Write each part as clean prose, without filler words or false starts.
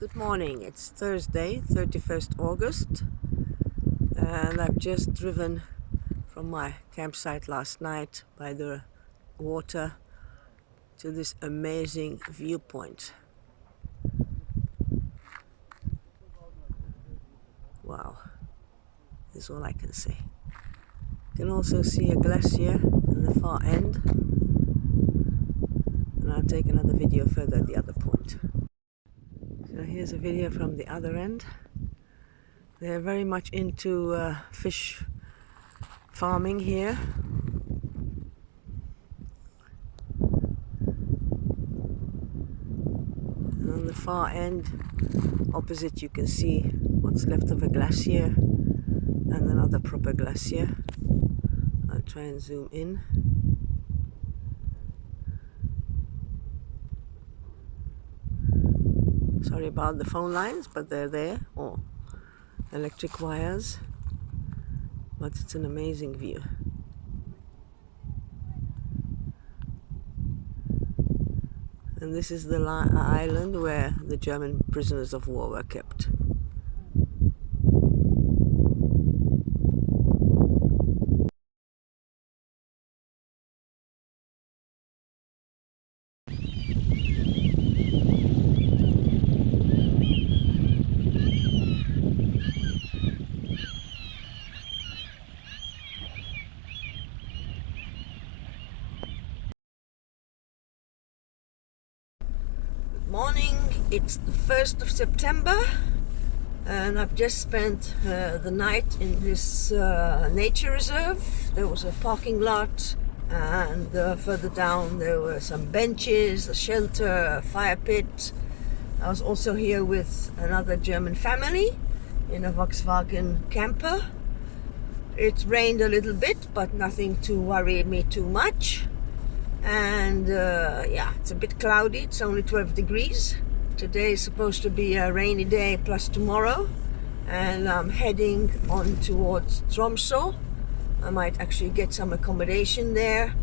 Good morning, it's Thursday, 31st August, and I've just driven from my campsite last night by the water to this amazing viewpoint. Wow, is all I can say. You can also see a glacier in the far end, and I'll take another video further at the other point. So here's a video from the other end. They're very much into fish farming here. And on the far end, opposite, you can see what's left of a glacier and another proper glacier. I'll try and zoom in. Sorry about the phone lines, but they're there, or electric wires, but it's an amazing view. And this is the island where the German prisoners of war were kept. Morning, it's the 1st of September and I've just spent the night in this nature reserve. There was a parking lot, and further down there were some benches, a shelter, a fire pit. I was also here with another German family in a Volkswagen camper. It rained a little bit, but nothing to worry me too much. And yeah, it's a bit cloudy. It's only 12 degrees. Today is supposed to be a rainy day plus tomorrow, and I'm heading on towards Tromso. I might actually get some accommodation there.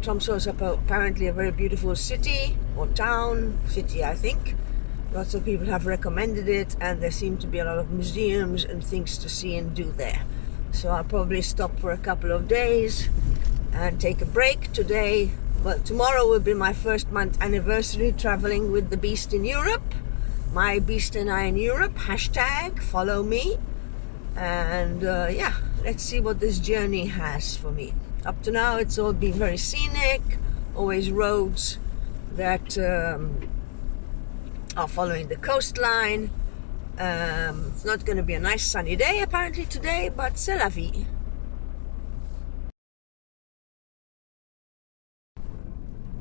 Tromso is apparently a very beautiful city, or town, city I think. Lots of people have recommended it, and there seem to be a lot of museums and things to see and do there. So I'll probably stop for a couple of days and take a break today. Well, tomorrow will be my first month anniversary traveling with the Beast in Europe. MyBeastAndI in Europe, hashtag, follow me. And yeah, let's see what this journey has for me. Up to now, it's all been very scenic, always roads that are following the coastline. It's not going to be a nice sunny day apparently today, but c'est la vie.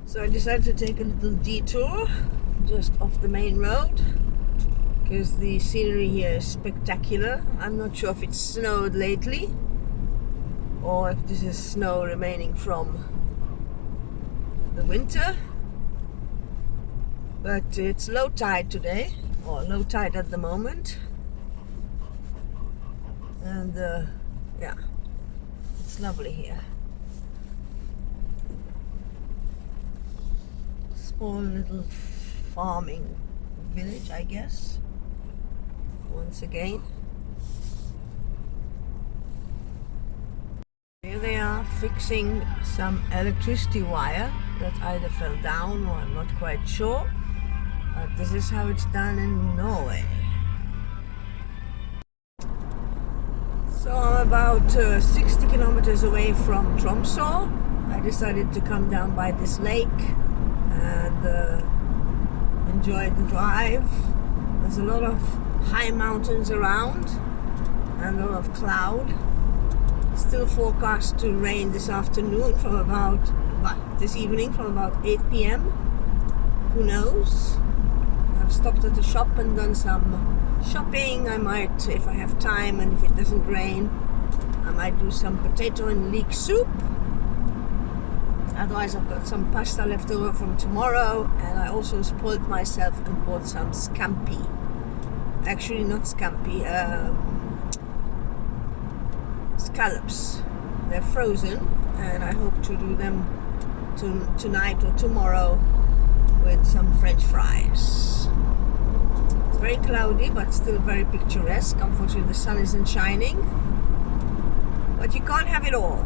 So I decided to take a little detour just off the main road because the scenery here is spectacular. I'm not sure if it's snowed lately or if this is snow remaining from the winter, but it's low tide today, or low tide at the moment, and yeah, it's lovely here. Small little farming village, I guess, once again. Here they are fixing some electricity wire that either fell down or I'm not quite sure, but this is how it's done in Norway. So I'm about 60 kilometers away from Tromso. I decided to come down by this lake and enjoy the drive. There's a lot of high mountains around and a lot of cloud. Still forecast to rain this afternoon from about, well, this evening from about 8 p.m. Who knows? I've stopped at the shop and done some shopping. I might, if I have time and if it doesn't rain, I might do some potato and leek soup. Otherwise, I've got some pasta left over from tomorrow, and I also spoiled myself and bought some scampi. Actually, not scampi, scallops. They're frozen, and I hope to do them tonight or tomorrow with some French fries. It's very cloudy, but still very picturesque. Unfortunately, the sun isn't shining, but you can't have it all.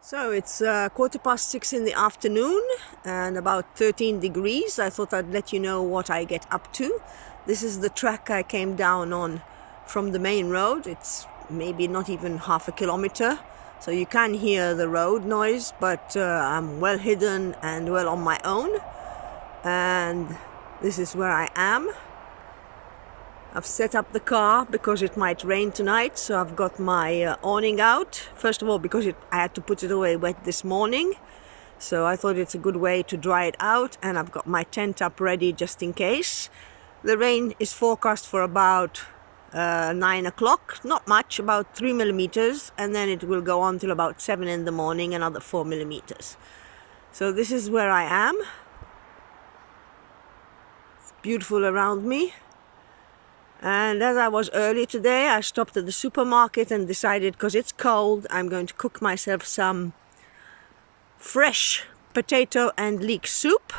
So it's 6:15 in the afternoon and about 13 degrees. I thought I'd let you know what I get up to. This is the track I came down on from the main road. It's maybe not even half a kilometer, so you can hear the road noise, but I'm well hidden and well on my own, and this is where I am. I've set up the car because it might rain tonight, so I've got my awning out. First of all, because I had to put it away wet this morning, so I thought it's a good way to dry it out, and I've got my tent up ready just in case. The rain is forecast for about 9 o'clock, not much, about 3 millimeters, and then it will go on till about 7 in the morning, another 4 millimeters. So this is where I am. It's beautiful around me. And as I was early today, I stopped at the supermarket and decided, because it's cold, I'm going to cook myself some fresh potato and leek soup.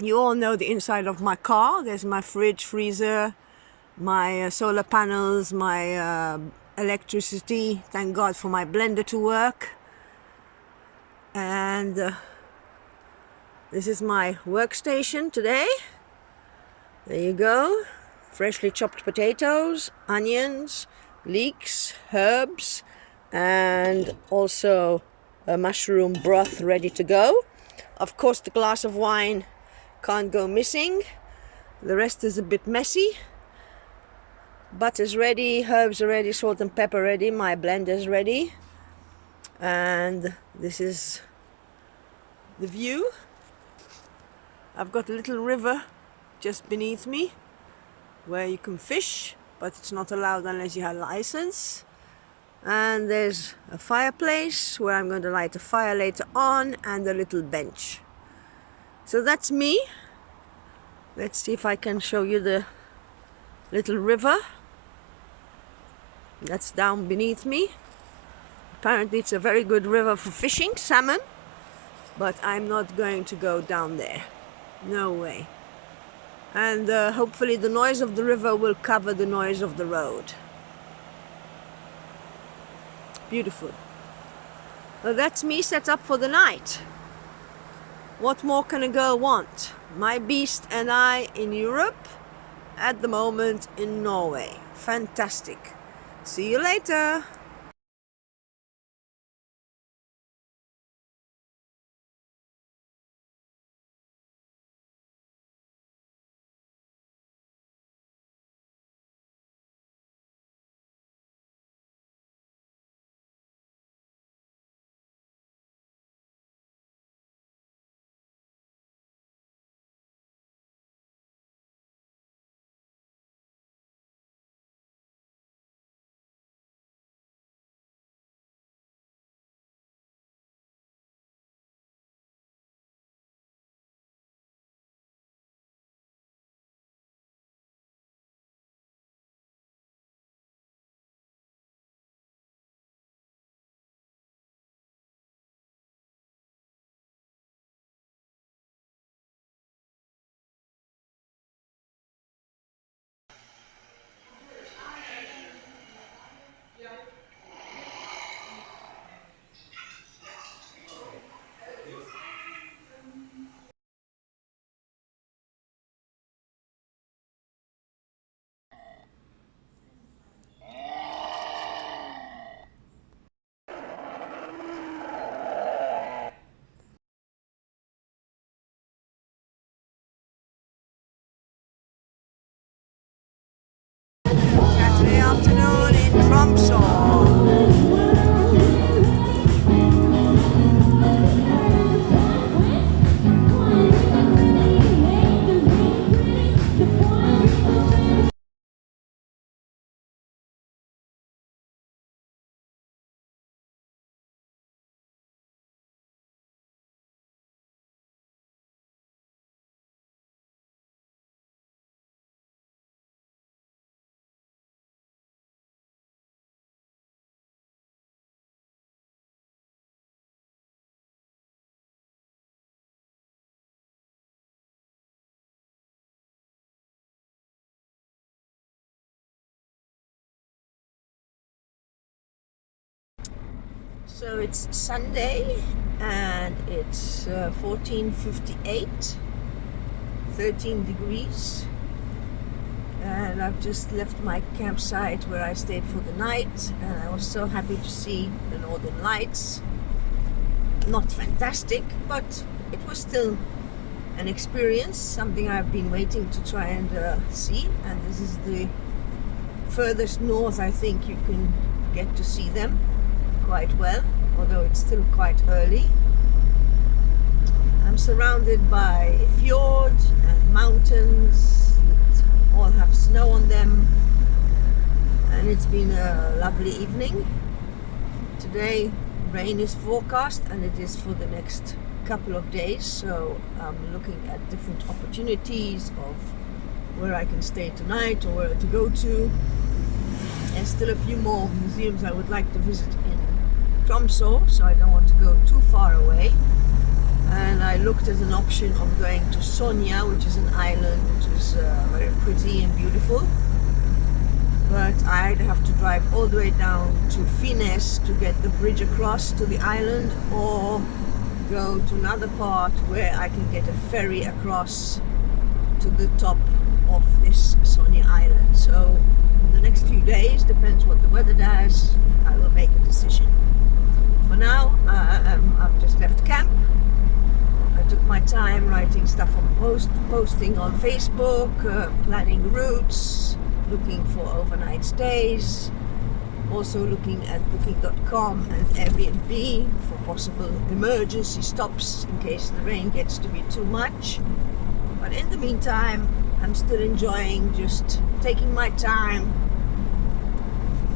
You all know the inside of my car. There's my fridge, freezer, my solar panels, my electricity. Thank God for my blender to work. And this is my workstation today. There you go. Freshly chopped potatoes, onions, leeks, herbs, and also a mushroom broth ready to go. Of course, the glass of wine can't go missing. The rest is a bit messy. Butter's ready, herbs are ready, salt and pepper ready, my blender's ready. And this is the view. I've got a little river just beneath me where you can fish, but it's not allowed unless you have a license. And there's a fireplace where I'm going to light a fire later on, and a little bench. So that's me. Let's see if I can show you the little river that's down beneath me. Apparently it's a very good river for fishing salmon, but I'm not going to go down there. No way. And hopefully the noise of the river will cover the noise of the road. Beautiful. Well, that's me set up for the night. What more can a girl want? My beast and I in Europe, at the moment in Norway. Fantastic. See you later. Saturday afternoon in Tromso. So it's Sunday and it's 14:58, 13 degrees, and I've just left my campsite where I stayed for the night, and I was so happy to see the northern lights. Not fantastic, but it was still an experience, something I've been waiting to try and see, and this is the furthest north I think you can get to see them quite well, although it's still quite early. I'm surrounded by fjords and mountains that all have snow on them, and it's been a lovely evening. Today rain is forecast and it is for the next couple of days, so I'm looking at different opportunities of where I can stay tonight or where to go to. There's still a few more museums I would like to visit in Tromso, so I don't want to go too far away. And I looked at an option of going to Senja, which is an island which is very pretty and beautiful. But I'd have to drive all the way down to Finesse to get the bridge across to the island, or go to another part where I can get a ferry across to the top of this Senja island. So in the next few days, depends what the weather does, I will make a decision. For now, I've just left camp. I took my time writing stuff on posting on Facebook, planning routes, looking for overnight stays, also looking at booking.com and Airbnb for possible emergency stops in case the rain gets to be too much. But in the meantime, I'm still enjoying just taking my time,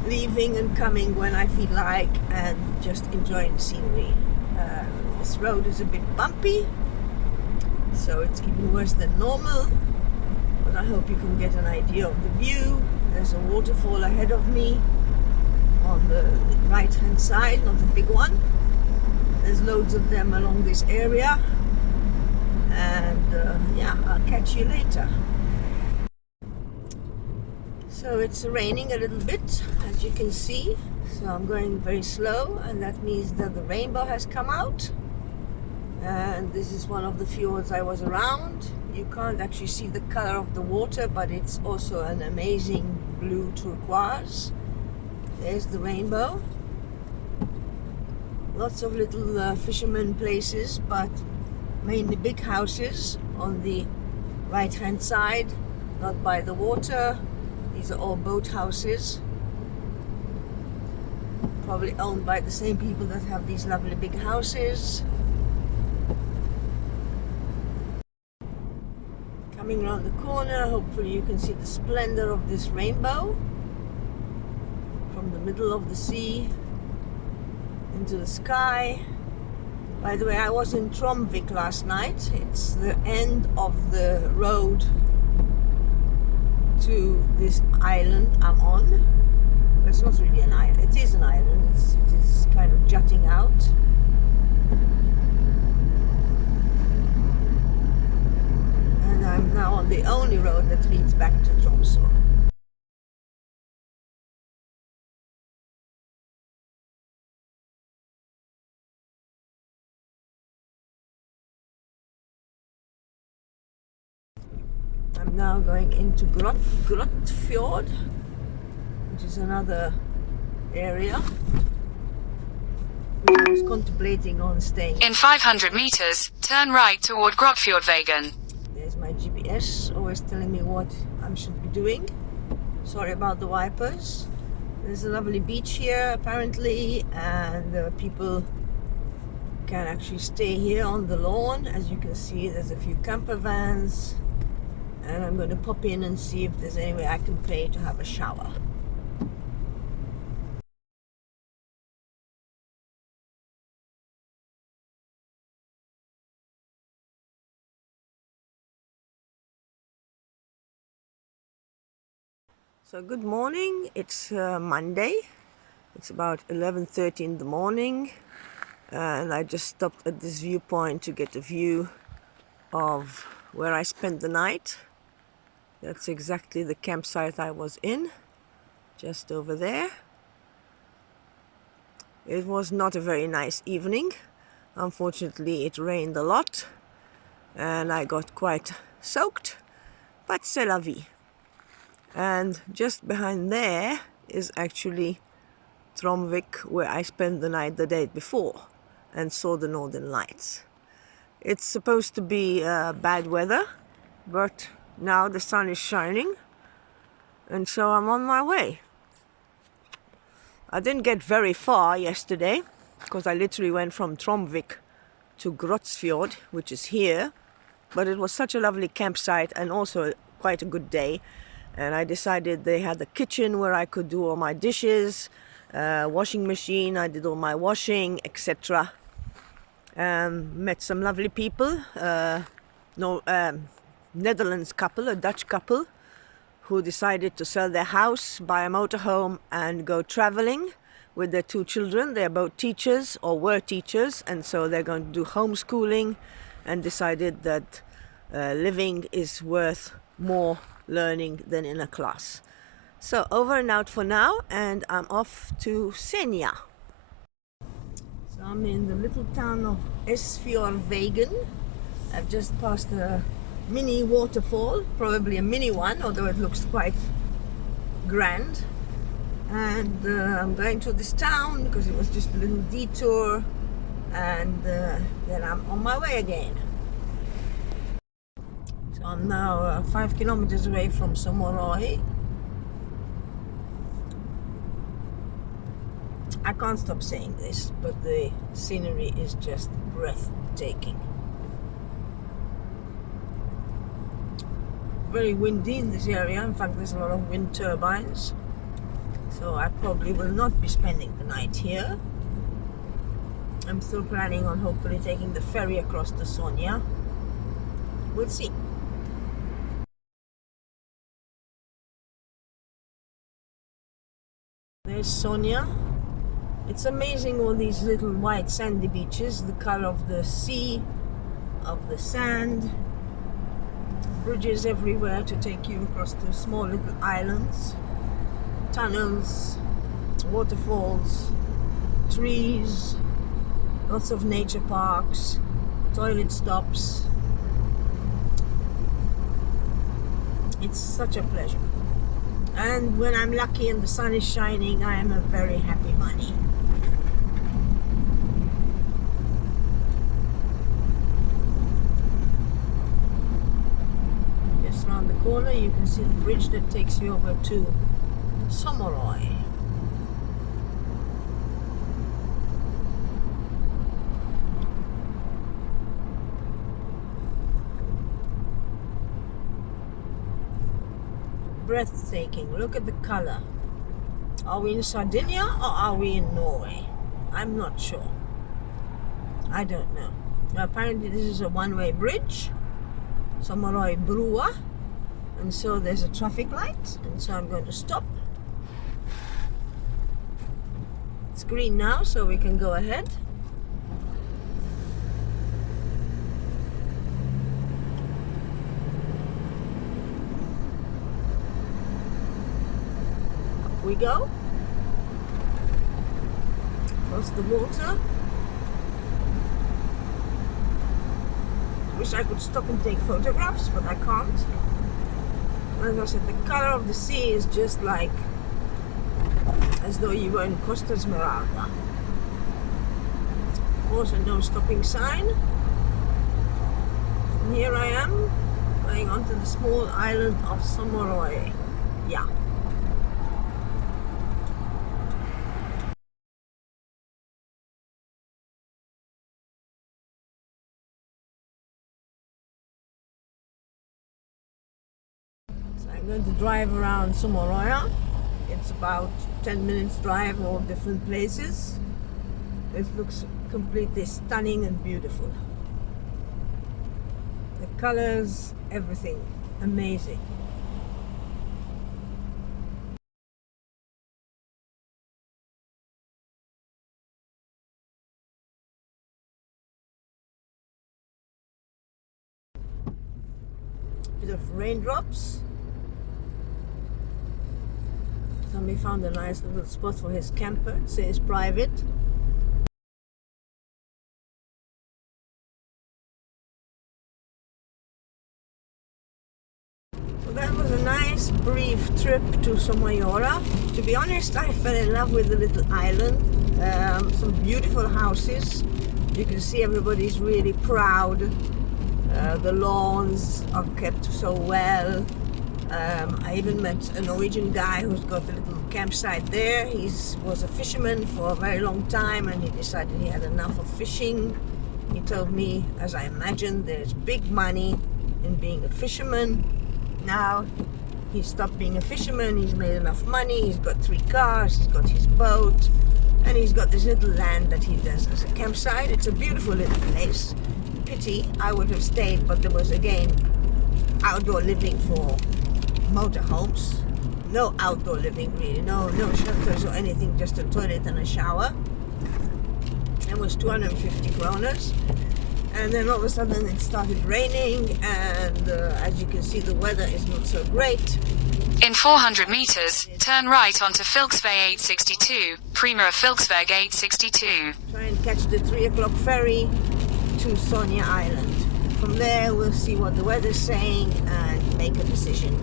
leaving and coming when I feel like, and just enjoying the scenery. This road is a bit bumpy, so it's even worse than normal, but I hope you can get an idea of the view. There's a waterfall ahead of me on the right hand side, not a big one. There's loads of them along this area, and yeah, I'll catch you later. So it's raining a little bit, as you can see, so I'm going very slow, and that means that the rainbow has come out. And this is one of the fjords I was around. You can't actually see the color of the water, but it's also an amazing blue turquoise. There's the rainbow. Lots of little fishermen places, but mainly big houses on the right hand side, not by the water. These are all boat houses, probably owned by the same people that have these lovely big houses. Coming around the corner, hopefully you can see the splendor of this rainbow from the middle of the sea into the sky. By the way, I was in Tromvik last night. It's the end of the road to this island I'm on. But it's not really an island. It is an island. It is kind of jutting out. And I'm now on the only road that leads back to Tromso. I'm now going into Grotfjord, which is another area which I was contemplating on staying. In 500 meters, turn right toward Grotfjordvegen. There's my GPS, always telling me what I should be doing. Sorry about the wipers. There's a lovely beach here apparently, and people can actually stay here on the lawn. As you can see, there's a few camper vans, and I'm going to pop in and see if there's any way I can pay to have a shower. So good morning, it's Monday. It's about 11:30 in the morning, and I just stopped at this viewpoint to get a view of where I spent the night. That's exactly the campsite I was in, just over there. It was not a very nice evening. Unfortunately, it rained a lot and I got quite soaked, but c'est la vie. And just behind there is actually Tromvik, where I spent the night the day before and saw the northern lights. It's supposed to be bad weather, but now the sun is shining and so I'm on my way. I didn't get very far yesterday because I literally went from Tromvik to Grotfjord, which is here, but it was such a lovely campsite and also quite a good day, and I decided they had a kitchen where I could do all my dishes, washing machine, I did all my washing, etc. Met some lovely people, Netherlands couple, a Dutch couple, who decided to sell their house, buy a motorhome and go traveling with their 2 children. They're both teachers or were teachers, and so they're going to do homeschooling and decided that living is worth more learning than in a class. So over and out for now, and I'm off to Senja. So I'm in the little town of Esfjordvegen. I've just passed a mini waterfall, probably a mini one, although it looks quite grand. And I'm going to this town because it was just a little detour, and then I'm on my way again. So I'm now 5 kilometers away from Sorraya. I can't stop saying this, but the scenery is just breathtaking. Very windy in this area. In fact, there's a lot of wind turbines, so I probably will not be spending the night here. I'm still planning on hopefully taking the ferry across to Senja. We'll see. There's Senja. It's amazing, all these little white sandy beaches, the color of the sea, of the sand. Bridges everywhere to take you across the small little islands, tunnels, waterfalls, trees, lots of nature parks, toilet stops. It's such a pleasure. And when I'm lucky and the sun is shining, I am a very happy bunny. Around the corner you can see the bridge that takes you over to Sorraya. Breathtaking. Look at the color. Are we in Sardinia or are we in Norway? I'm not sure. I don't know. Now, apparently this is a one-way bridge, Sorraya Brua. And so there's a traffic light, and so I'm going to stop. It's green now, so we can go ahead. Up we go. Across the water. Wish I could stop and take photographs, but I can't. As I said, the color of the sea is just like as though you were in Costa Smeralda. Of course, a no stopping sign. And here I am going onto the small island of Sorraya. Yeah. I'm going to drive around Sorraya. It's about 10 minutes drive, all different places. It looks completely stunning and beautiful. The colors, everything, amazing. Bit of raindrops. Somebody found a nice little spot for his camper. It says private. trip to Sorraya. To be honest, I fell in love with the little island. Some beautiful houses. You can see everybody's really proud. The lawns are kept so well. I even met a Norwegian guy who's got a little campsite there. He was a fisherman for a very long time, and he decided he had enough of fishing. He told me, as I imagined, there's big money in being a fisherman. Now he stopped being a fisherman, he's made enough money, he's got 3 cars, he's got his boat, and he's got this little land that he does as a campsite. It's a beautiful little place. Pity I would have stayed, but there was again outdoor living for motorhomes. No outdoor living really, no shelters or anything, just a toilet and a shower. It was 250 kroners. And then all of a sudden it started raining, and as you can see, the weather is not so great. In 400 meters, turn right onto Fylkesvei 862, Prima Fylkesvei 862. Try and catch the 3 o'clock ferry to Senja Island. From there we'll see what the weather's saying and make a decision.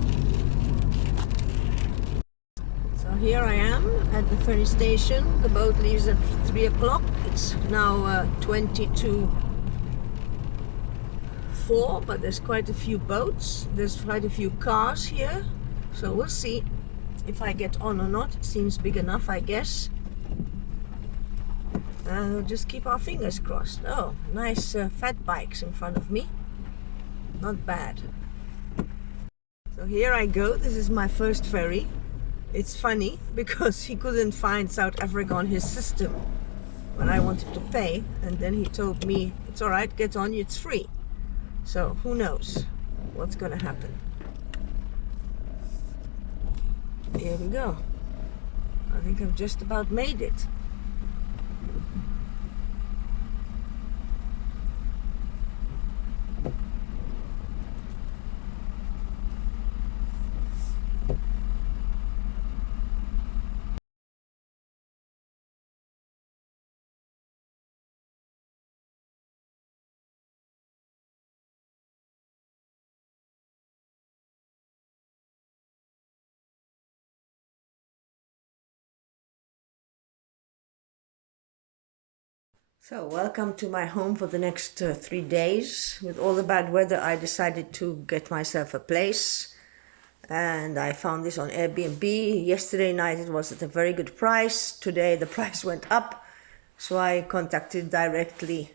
So here I am at the ferry station. The boat leaves at 3 o'clock. It's now 22:04, but there's quite a few boats. There's quite a few cars here. So we'll see if I get on or not. It seems big enough, I guess. We'll just keep our fingers crossed. Oh, nice fat bikes in front of me. Not bad. So here I go. This is my first ferry. It's funny because he couldn't find South Africa on his system when I wanted to pay, and then he told me, it's alright, get on, it's free. So who knows what's gonna happen. Here we go. I think I've just about made it. So welcome to my home for the next 3 days. With all the bad weather, I decided to get myself a place, and I found this on Airbnb. Yesterday night it was at a very good price. Today the price went up, so I contacted directly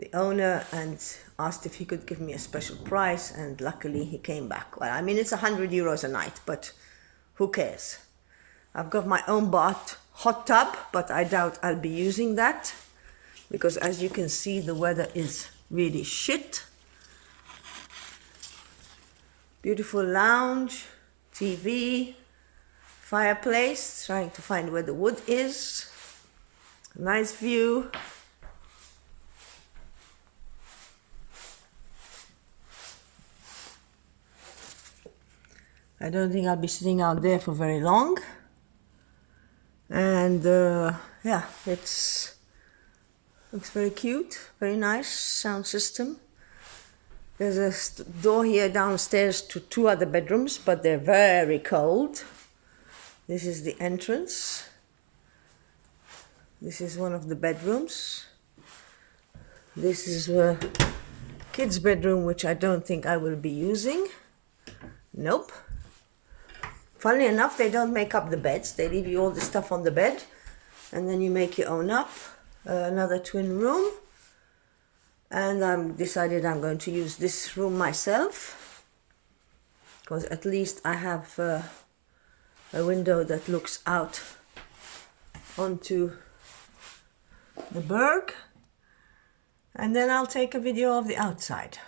the owner and asked if he could give me a special price, and luckily he came back. Well, I mean, it's 100 euros a night, but who cares? I've got my own hot tub, but I doubt I'll be using that, because as you can see, the weather is really shit. Beautiful lounge, TV, fireplace, trying to find where the wood is. Nice view. I don't think I'll be sitting out there for very long. And yeah, looks very cute, very nice sound system. There's a door here downstairs to 2 other bedrooms, but they're very cold. This is the entrance. This is one of the bedrooms. This is a kid's bedroom, which I don't think I will be using. Nope. Funnily enough, they don't make up the beds. They leave you all the stuff on the bed, and then you make your own up. Another twin room, and I've decided I'm going to use this room myself, because at least I have a window that looks out onto the berg, and then I'll take a video of the outside.